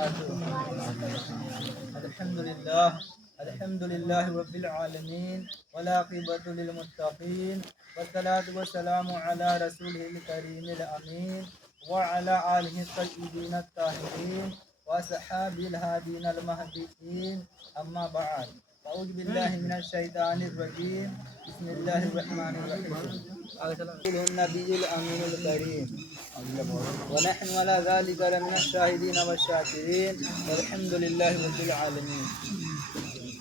الحمد لله رب العالمين والعاقبة للمتقين والصلاة والسلام على رسوله الكريم الأمين وعلى آله الطيبين الطاهرين وأصحابه الهادين المهديين أما بعد أعوذ بالله من الشيطان الرجيم بسم الله الرحمن الرحيم النبي الأمين الكريم ونحن على ذلك لمن الشاهدين والشاکرین والحمد للہ رب العالمین۔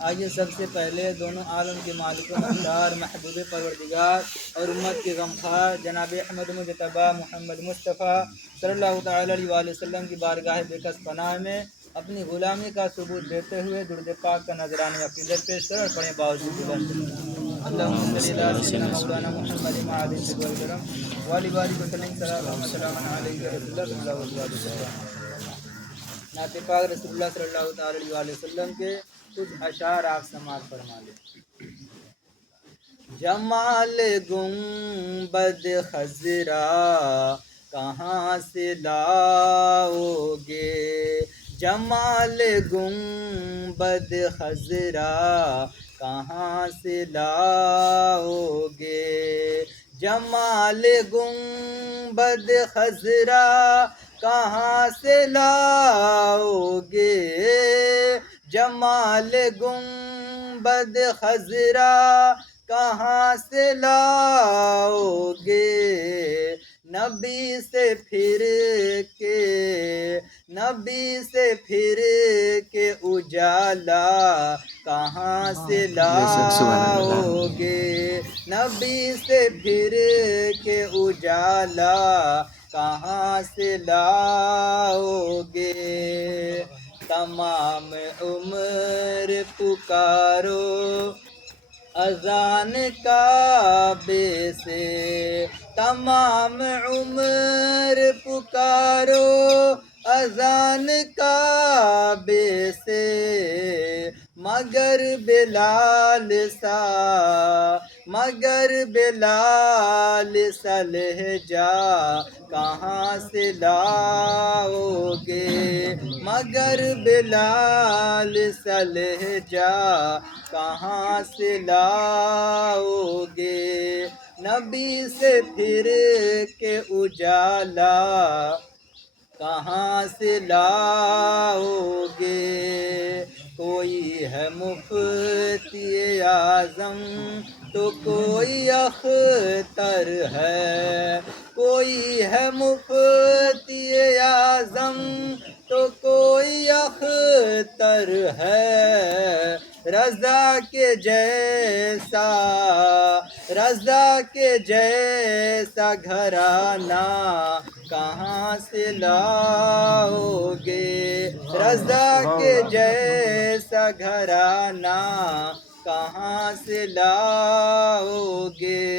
آئیے سب سے پہلے دونوں عالم کے مالک و مختار محبوب پروردگار اور امت کے غمخوار جناب احمد مجتبی محمد مصطفیٰ صلی اللہ تعالی علیہ وآلہ وسلم کی بارگاہ بےکس پناہ میں اپنی غلامی کا ثبوت دیتے ہوئے درود پاک کا نذرانہ عقیدت پیش کریں اور پڑھیں باوجود بلند اللہم صلی اللہ علیہ مولانا محمد معاذ الکرم والی والی وسلم سلام علیہ رسول اللہ صلی اللہ علیہ وسلم۔ نعت پاک رسول اللہ صلی اللہ تعالی علیہ وسلم کے کچھ اشعار آپ سماعت فرما لیں۔ جمال گنبد خضرا کہاں سے لاؤ گے، جمال گنبد خضرا کہاں سے لاؤ گے، جمال گنبد خضرا کہاں سے لاؤ گے، جمال گنبد خضرا کہاں سے لاؤ گے، نبی سے پھر کے اجالا کہاں سے لاؤ گے، نبی سے پھر کے اجالا کہاں سے لاؤ گے، تمام عمر پکارو اذان کعبے سے، تمام عمر پکارو اذان کعبے سے، مگر بلال سا لہجہ کہاں سے لاؤ گے، مگر بلال سا لہجہ کہاں سے لاؤ گے، نبی سے پھر کے اجالا کہاں سے لاؤ گے، کوئی ہے مفتی اعظم تو کوئی اختر ہے، کوئی ہے مفتی اعظم تو کوئی اختر ہے، رضا کے جیسا گھرانہ کہاں سے لاؤ گے، رضا کے جیسا گھرانہ کہاں سے لاؤ گے،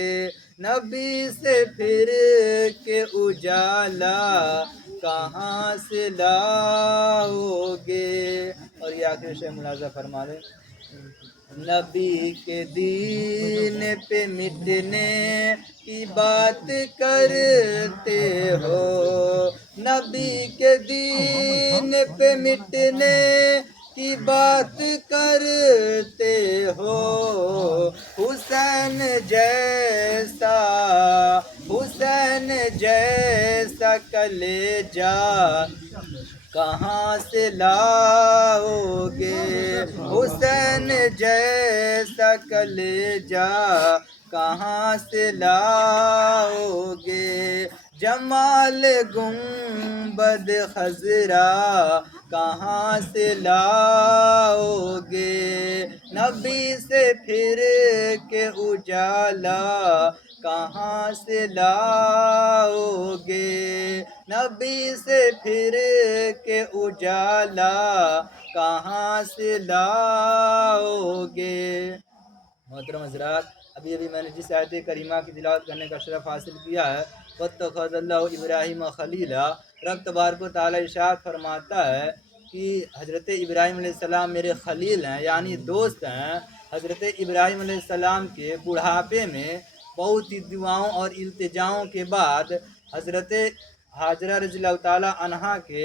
نبی سے پھر کے اجالا کہاں سے لاؤ گے۔ اور یہ آخری شے ملاحظہ فرما لیں، نبی کے دین پہ مٹنے کی بات کرتے ہو، نبی کے دین پہ مٹنے کی بات کرتے ہو، حسین جیسا کلیجہ کہاں سے لاؤ گے، حسین جیسا کلیجہ کہاں سے لاؤ گے، جمال گنبد خضرا کہاں سے لاؤ گے، نبی سے پھر کے اجالا کہاں سے لاؤ گے، نبی سے پھر کے اجالا کہاں سے لاؤ گے۔ محترم حضرات، ابھی میں نے جس آیت کریمہ کی تلاوت کرنے کا شرف حاصل کیا ہے، وَاتَّخَذَ اللَّهُ إِبْرَاهِيمَ خَلِيلًا، رب تبارک و تعالیٰ ارشاد فرماتا ہے کہ حضرت ابراہیم علیہ السلام میرے خلیل ہیں، یعنی دوست ہیں۔ حضرت ابراہیم علیہ السلام کے بڑھاپے میں بہت ہی دعاؤں اور التجاؤں کے بعد حضرت حاجرہ رضی اللہ تعالیٰ عنہا کے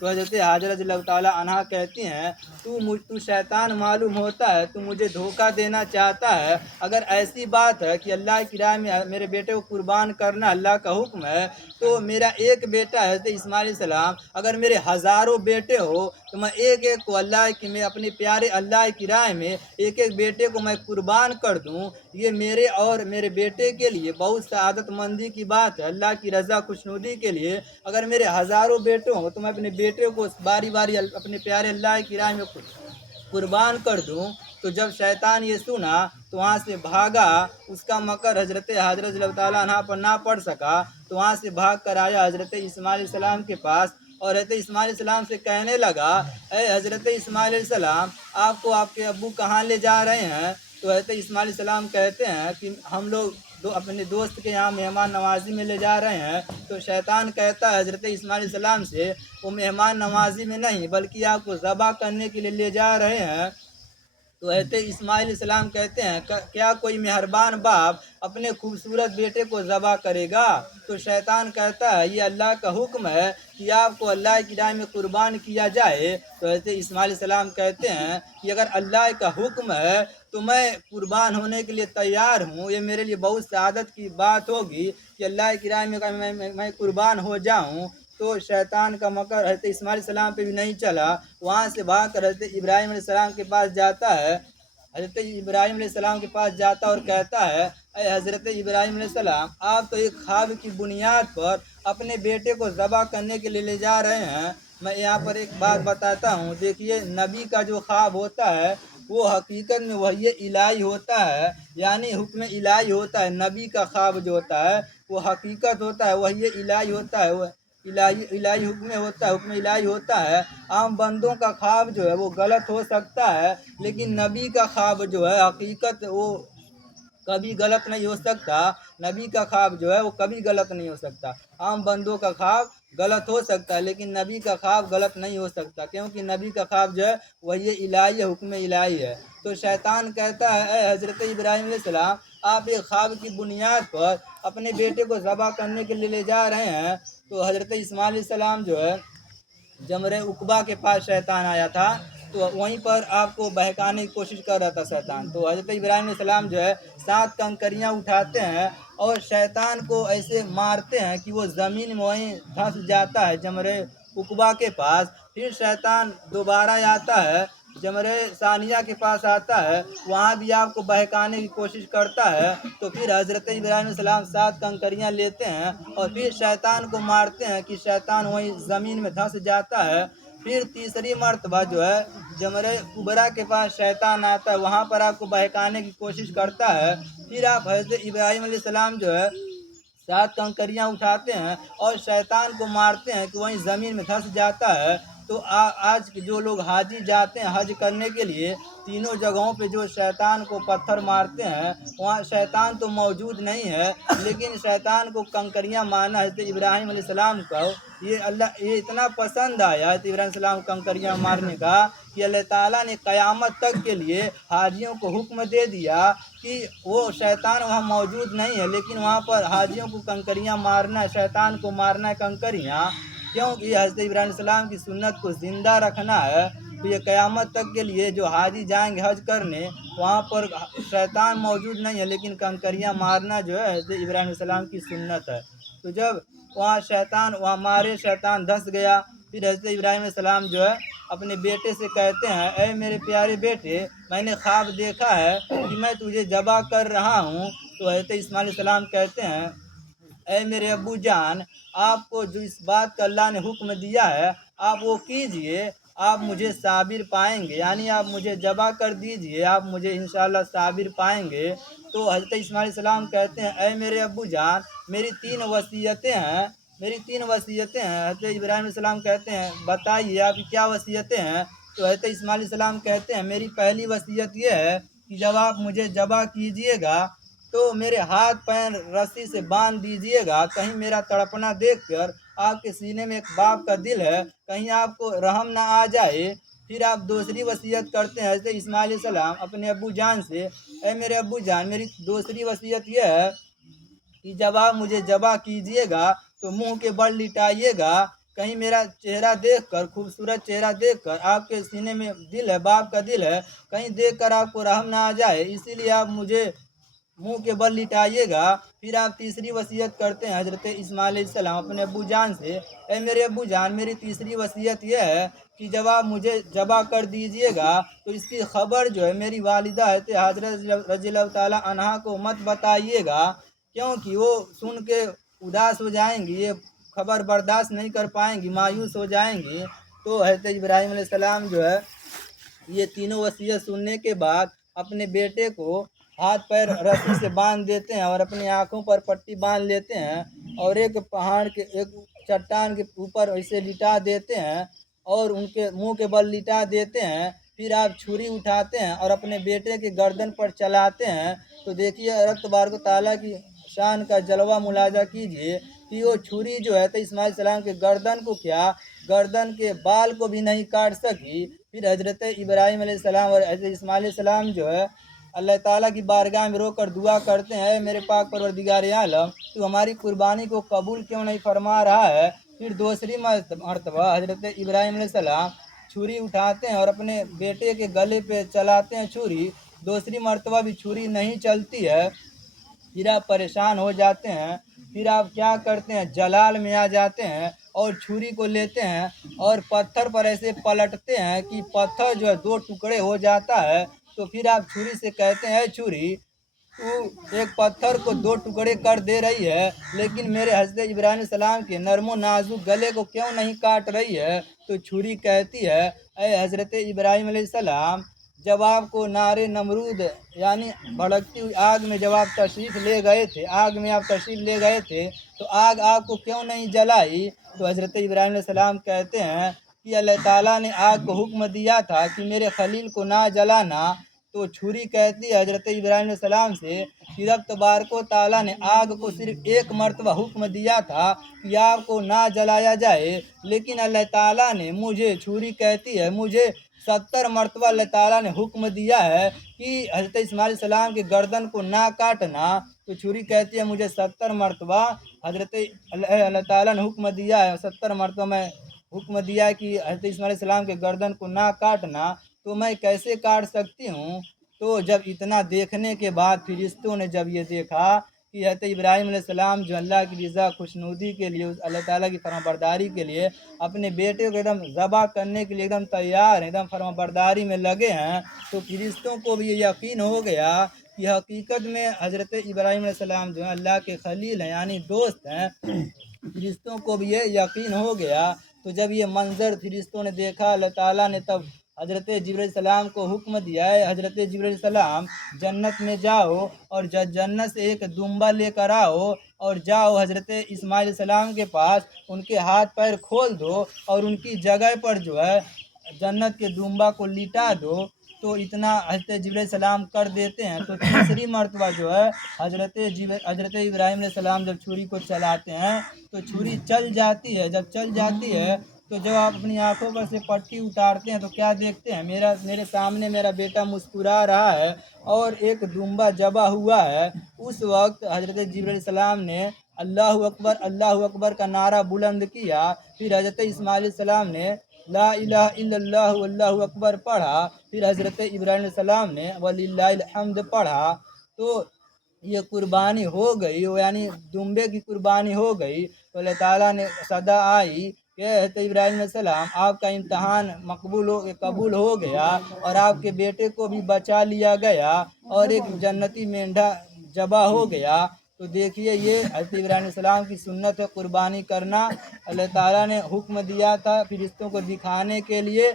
تو حضرت حاجرہ رضی اللہ تعالیٰ عنہا کہتی ہیں تو شیطان معلوم ہوتا ہے، تو مجھے دھوکہ دینا چاہتا ہے۔ اگر ایسی بات ہے کہ اللہ کی راہ میں میرے بیٹے کو قربان کرنا اللہ کا حکم ہے، تو میرا ایک بیٹا ہے حضرت اسماعیل علیہ السلام، اگر میرے ہزاروں بیٹے ہو تو میں ایک ایک کو میں اپنے پیارے اللہ کی راہ میں ایک ایک بیٹے کو میں قربان کر دوں، یہ میرے اور میرے بیٹے کے لیے بہت سعادت مندی کی بات ہے، اللہ کی رضا خوشنودی کے لیے۔ اگر میرے ہزاروں بیٹے ہوں تو میں اپنے بیٹے کو باری باری اپنے پیارے اللہ کی راہ میں قربان کر دوں۔ تو جب شیطان یہ سنا تو وہاں سے بھاگا، اس کا مکر حضرت حاجرہ رضی اللہ تعالیٰ عنہ پر نہ پڑ سکا، تو وہاں سے بھاگ کر آیا حضرت اسماعیل علیہ السلام کے پاس، اور حضرت اسماعیل علیہ السلام سے کہنے لگا، اے حضرت اسماعیل علیہ السلام، آپ کو آپ کے ابو کہاں لے جا رہے ہیں؟ تو حضرت اسماعیل علیہ السلام کہتے ہیں کہ ہم لوگ اپنے دوست کے یہاں مہمان نوازی میں لے جا رہے ہیں۔ تو شیطان کہتا ہے حضرت اسماعیل علیہ السلام سے، وہ مہمان نوازی میں نہیں بلکہ آپ کو ذبح کرنے کے لیے لے جا رہے ہیں۔ تو حضرت اسماعیل علیہ السلام کہتے ہیں کیا کوئی مہربان باپ اپنے خوبصورت بیٹے کو ذبح کرے گا؟ تو شیطان کہتا ہے یہ اللہ کا حکم ہے کہ آپ کو اللہ کی راہ میں قربان کیا جائے۔ تو حضرت اسماعیل علیہ السلام کہتے ہیں کہ اگر اللہ کا حکم ہے تو میں قربان ہونے کے لیے تیار ہوں، یہ میرے لیے بہت سعادت کی بات ہوگی کہ اللہ کی راہ میں قربان ہو جاؤں۔ تو شیطان کا مکر حضرت اسماعیل علیہ السلام پہ بھی نہیں چلا، وہاں سے بھاگ کر حضرت ابراہیم علیہ السلام کے پاس جاتا ہے۔ حضرت ابراہیم علیہ السلام کے پاس جاتا اور کہتا ہے، اے حضرت ابراہیم علیہ السلام، آپ تو ایک خواب کی بنیاد پر اپنے بیٹے کو ذبح کرنے کے لیے لے جا رہے ہیں۔ میں یہاں پر ایک بات بتاتا ہوں، دیکھیے نبی کا جو خواب ہوتا ہے وہ حقیقت میں وحی الہی ہوتا ہے، یعنی حکم الہی ہوتا ہے۔ نبی کا خواب جو ہوتا ہے وہ حقیقت ہوتا ہے، وحی الہی ہوتا ہے، وہ الہی حکم ہوتا ہے، حکم الہی ہوتا ہے۔ عام بندوں کا خواب جو ہے وہ غلط ہو سکتا ہے، لیکن نبی کا خواب جو ہے حقیقت وہ کبھی غلط نہیں ہو سکتا۔ نبی کا خواب جو ہے وہ کبھی غلط نہیں ہو سکتا۔ عام بندوں کا خواب غلط ہو سکتا ہے لیکن نبی کا خواب غلط نہیں ہو سکتا، کیونکہ نبی کا خواب جو ہے وہی الہی ہے، حکم الہی ہے۔ تو شیطان کہتا ہے، اے حضرت ابراہیم علیہ السلام، آپ ایک خواب کی بنیاد پر اپنے بیٹے کو ذبح کرنے کے لیے لے جا رہے ہیں۔ تو حضرت اسماعیل علیہ السلام جو ہے جمرہ عقبہ کے پاس شیطان آیا تھا، تو وہیں پر آپ کو بہکانے کی کوشش کر رہا تھا شیطان۔ تو حضرت ابراہیم علیہ السلام جو ہے 7 کنکریاں اٹھاتے ہیں اور شیطان کو ایسے مارتے ہیں کہ وہ زمین میں وہیں دھنس جاتا ہے جمرہ عقبہ کے پاس۔ پھر شیطان دوبارہ آتا ہے، جمرہ ثانیہ کے پاس آتا ہے، وہاں بھی آپ کو بہکانے کی کوشش کرتا ہے۔ تو پھر حضرت ابراہیم علیہ السلام 7 کنکریاں لیتے ہیں اور پھر شیطان کو مارتے ہیں کہ شیطان وہیں زمین میں دھنس جاتا ہے۔ پھر تیسری مرتبہ جو ہے جمرہ کبریٰ کے پاس شیطان آتا ہے، وہاں پر آپ کو بہکانے کی کوشش کرتا ہے۔ پھر آپ حضرت ابراہیم علیہ السلام جو ہے 7 کنکریاں اٹھاتے ہیں اور شیطان کو مارتے ہیں کہ وہیں زمین میں دھنس جاتا ہے۔ تو آج جو لوگ حاجی جاتے ہیں حج کرنے کے لیے، تینوں جگہوں پہ جو شیطان کو پتھر مارتے ہیں وہاں شیطان تو موجود نہیں ہے، لیکن شیطان کو کنکریاں مارنا حضرت ابراہیم علیہ السلام کو یہ اتنا پسند آیا حضرت ابراہیم علیہ السلام کو کنکریاں مارنے کا کہ اللہ تعالیٰ نے قیامت تک کے لیے حاجیوں کو حکم دے دیا کہ وہ شیطان وہاں موجود نہیں ہے، لیکن وہاں پر حاجیوں کو کنکریاں مارنا ہے، شیطان کو مارنا ہے کنکریاں، کیونکہ حضرت ابراہیم علیہ السلام کی سنت کو زندہ رکھنا ہے۔ تو یہ قیامت تک کے لیے جو حاجی جائیں گے حج کرنے، وہاں پر شیطان موجود نہیں ہے لیکن کنکریاں مارنا جو ہے حضرت ابراہیم علیہ السلام کی سنت ہے۔ تو جب وہاں مارے شیطان دھس گیا، پھر حضرت ابراہیم علیہ السلام جو ہے اپنے بیٹے سے کہتے ہیں، اے میرے پیارے بیٹے، میں نے خواب دیکھا ہے کہ میں تجھے ذبح کر رہا ہوں۔ تو حضرت اسماعیل علیہ السلام کہتے ہیں، اے میرے ابو جان، آپ کو جو اس بات کا اللہ نے حکم دیا ہے آپ وہ کیجئے، آپ مجھے صابر پائیں گے، یعنی آپ مجھے ذبح کر دیجئے، آپ مجھے انشاءاللہ صابر پائیں گے۔ تو حضرت اسماعیل علیہ السلام کہتے ہیں، اے میرے ابو جان، میری 3 وصیتیں ہیں، حضرت ابراہیم علیہ السلام کہتے ہیں، بتائیے آپ کی کیا وصیتیں ہیں؟ تو حضرت اسماعیل علیہ السلام کہتے ہیں، میری پہلی وصیت یہ ہے کہ جب آپ مجھے ذبح کیجئے گا تو میرے ہاتھ پیر رسی سے باندھ دیجئے گا، کہیں میرا تڑپنا دیکھ کر آپ کے سینے میں ایک باپ کا دل ہے، کہیں آپ کو رحم نہ آ جائے۔ پھر آپ دوسری وصیت کرتے ہیں حضرت اسماعیل علیہ السلام اپنے ابو جان سے، اے میرے ابو جان، میری دوسری وصیت یہ ہے کہ جب آپ مجھے ذبح کیجئے گا تو منہ کے بل لٹائیے گا، کہیں میرا چہرہ دیکھ کر، خوبصورت چہرہ دیکھ کر آپ کے سینے میں دل ہے، باپ کا دل ہے، کہیں دیکھ کر آپ کو رحم نہ آ جائے، اسی لیے آپ مجھے منہ کے بل لٹائیے گا۔ پھر آپ تیسری وصیت کرتے ہیں حضرت اسماعیل علیہ السلام اپنے ابو جان سے، اے میرے ابو جان، میری تیسری وصیت یہ ہے کہ جب آپ مجھے ذبح کر دیجئے گا تو اس کی خبر جو ہے میری والدہ حضرت حضرت رضی اللہ تعالیٰ عنہا کو مت بتائیے گا، کیونکہ وہ سن کے اداس ہو جائیں گی، یہ خبر برداشت نہیں کر پائیں گی، مایوس ہو جائیں گی۔ تو حضرت ابراہیم علیہ السلام جو ہے یہ تینوں وصیت سننے کے بعد اپنے بیٹے کو ہاتھ پیر رسی سے باندھ دیتے ہیں اور اپنی آنکھوں پر پٹی باندھ لیتے ہیں اور ایک پہاڑ کے ایک چٹان کے اوپر ایسے لٹا دیتے ہیں اور ان کے منہ کے بل لٹا دیتے ہیں۔ پھر آپ چھری اٹھاتے ہیں اور اپنے بیٹے کے گردن پر چلاتے ہیں تو دیکھیے رب تبارک و تعالیٰ کی شان کا جلوہ ملاحظہ کیجیے کہ وہ چھری جو ہے تو اسماعیل السلام کے گردن کو کیا، گردن کے بال کو بھی نہیں کاٹ سکی۔ پھر حضرت ابراہیم علیہ السلام اور حضرت اسماعیل علیہ السلام جو ہے اللہ تعالیٰ کی بارگاہ میں رو کر دعا کرتے ہیں، میرے پاک پروردگار عالم تو ہماری قربانی کو قبول کیوں نہیں فرما رہا ہے۔ پھر دوسری مرتبہ حضرت ابراہیم علیہ السلام چھری اٹھاتے ہیں اور اپنے بیٹے کے گلے پہ چلاتے ہیں چھری، دوسری مرتبہ بھی چھری نہیں چلتی ہے۔ پھر آپ پریشان ہو جاتے ہیں، پھر آپ کیا کرتے ہیں، جلال میں آ جاتے ہیں اور چھری کو لیتے ہیں اور پتھر پر ایسے پلٹتے ہیں کہ پتھر جو ہے دو ٹکڑے ہو جاتا ہے۔ تو پھر آپ چھری سے کہتے ہیں، چھری تو ایک پتھر کو دو ٹکڑے کر دے رہی ہے لیکن میرے حضرت ابراہیم علیہ السلام کے نرم و نازک گلے کو کیوں نہیں کاٹ رہی ہے؟ تو چھری کہتی ہے، اے حضرت ابراہیم علیہ السلام، جب آپ کو نار نمرود یعنی بھڑکتی ہوئی آگ میں جب آپ تشریف لے گئے تھے، آگ میں آپ تشریف لے گئے تھے تو آگ آپ کو کیوں نہیں جلائی؟ تو حضرت ابراہیم علیہ السلام کہتے ہیں کہ اللہ تعالیٰ نے آگ کو حکم دیا تھا کہ میرے خلیل کو نہ جلانا۔ تو چھری کہتی ہے حضرت ابراہیم علیہ السلام سے کہ رب تبارک و تعالیٰ نے آگ کو صرف ایک مرتبہ حکم دیا تھا کہ آگ کو نہ جلایا جائے، لیکن اللہ تعالیٰ نے مجھے، چھری کہتی ہے، مجھے 70 مرتبہ اللہ تعالیٰ نے حکم دیا ہے کہ حضرت اسماعیل علیہ السلام کے گردن کو نہ کاٹنا۔ تو چھری کہتی ہے مجھے 70 مرتبہ حضرت اللہ تعالیٰ نے حکم دیا ہے، 70 مرتبہ میں حکم دیا ہے کہ حضرت اسماعیل علیہ السلام کے گردن کو نہ کاٹنا، تو میں کیسے کاٹ سکتی ہوں؟ تو جب اتنا دیکھنے کے بعد فرشتوں نے جب یہ دیکھا کہ حضرت ابراہیم علیہ السلام جو اللہ کی رضا خوشنودی کے لیے، اللہ تعالیٰ کی فرما برداری کے لیے اپنے بیٹے کو ایک دم ذبح کرنے کے لیے ایک دم تیار ہیں، ایک دم فرما برداری میں لگے ہیں، تو فرشتوں کو بھی یہ یقین ہو گیا کہ حقیقت میں حضرت ابراہیم علیہ السلام جو ہیں اللہ کے خلیل ہیں یعنی دوست ہیں۔ فرشتوں کو بھی یہ یقین ہو گیا۔ تو جب یہ منظر فرشتوں نے دیکھا، اللہ تعالیٰ نے تب حضرت جبرائیل علیہ السلام کو حکم دیا ہے، حضرت جبرائیل علیہ السلام جنت میں جاؤ اور جنت سے ایک دمبا لے کر آؤ اور جاؤ حضرت اسماعیل علیہ السلام کے پاس، ان کے ہاتھ پیر کھول دو اور ان کی جگہ پر جو ہے جنت کے دمبا کو لٹا دو۔ تو اتنا حضرت جبرائیل علیہ السلام کر دیتے ہیں۔ تو تیسری مرتبہ جو ہے حضرت ابراہیم علیہ السلام جب چھری کو چلاتے ہیں تو چھری چل جاتی ہے، جب چل جاتی ہے تو جب آپ اپنی آنکھوں پر سے پٹی اتارتے ہیں تو کیا دیکھتے ہیں، میرے سامنے میرا بیٹا مسکرا رہا ہے اور ایک دمبا ذبح ہوا ہے۔ اس وقت حضرت جبرائیل علیہ السلام نے اللہ اکبر کا نعرہ بلند کیا، پھر حضرت اسماعیل علیہ السلام نے لا الہ الا اللہ واللہ اکبر پڑھا، پھر حضرت ابراہیم علیہ السلام نے وللہ الحمد پڑھا۔ تو یہ قربانی ہو گئی، یعنی دمبے کی قربانی ہو گئی۔ تو اللہ تعالیٰ نے صدا آئی کہ حضرت ابراہیم علیہ السلام آپ کا امتحان قبول ہو گیا اور آپ کے بیٹے کو بھی بچا لیا گیا اور ایک جنتی مینڈھا ذبح ہو گیا۔ تو دیکھیے یہ حضرت ابراہیم علیہ السلام کی سنت ہے قربانی کرنا، اللہ تعالیٰ نے حکم دیا تھا فرشتوں کو دکھانے کے لیے،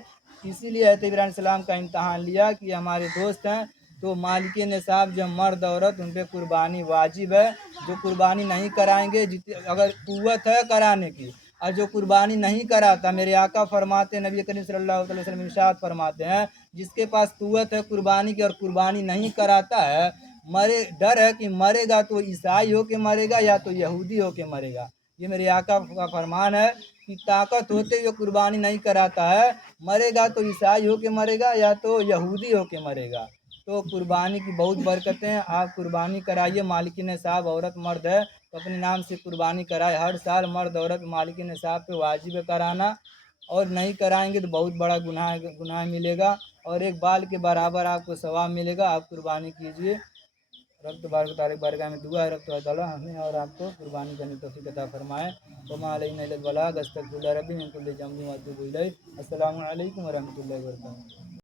اسی لیے حضرت ابراہیم علیہ السلام کا امتحان لیا کہ یہ ہمارے دوست ہیں۔ تو مالک نصاب جو مرد عورت ان پہ قربانی واجب ہے، جو قربانی نہیں کرائیں گے، اگر قوت ہے کرانے کی اور جو قربانی نہیں کراتا، میرے آقا فرماتے ہیں، نبی کریم صلی اللہ علیہ وسلم ارشاد فرماتے ہیں، جس کے پاس قوت ہے قربانی کی اور قربانی نہیں کراتا ہے، ڈر ہے کہ مرے گا تو عیسائی ہو کے مرے گا یا تو یہودی ہو کے مرے گا۔ یہ میرے آقا کا فرمان ہے کہ طاقت ہوتے ہوئے قربانی نہیں کراتا ہے، مرے گا تو عیسائی ہو کے مرے گا یا تو یہودی ہو کے مرے گا۔ تو قربانی کی بہت برکتیں ہیں، آپ قربانی کرائیے، مالکین صاحب عورت مرد ہے تو اپنے نام سے قربانی کرائے. ہر سال مرد عورت مالک نصاب پہ واجب ہے کرانا، اور نہیں کرائیں گے تو بہت بڑا گناہ ملے گا، اور ایک بال کے برابر آپ کو ثواب ملے گا. آپ قربانی کیجیے. رب تبارک تعالیٰ بارگاہ میں دعا ہے رب تعالیٰ ہمیں اور آپ کو قربانی کرنے کی توفیق عطا فرمائے. وما علینا الا البلاغ. استغفر اللہ ربی من کل ذنب واتوب الیہ. السلام علیکم ورحمۃ اللہ وبرکاتہ.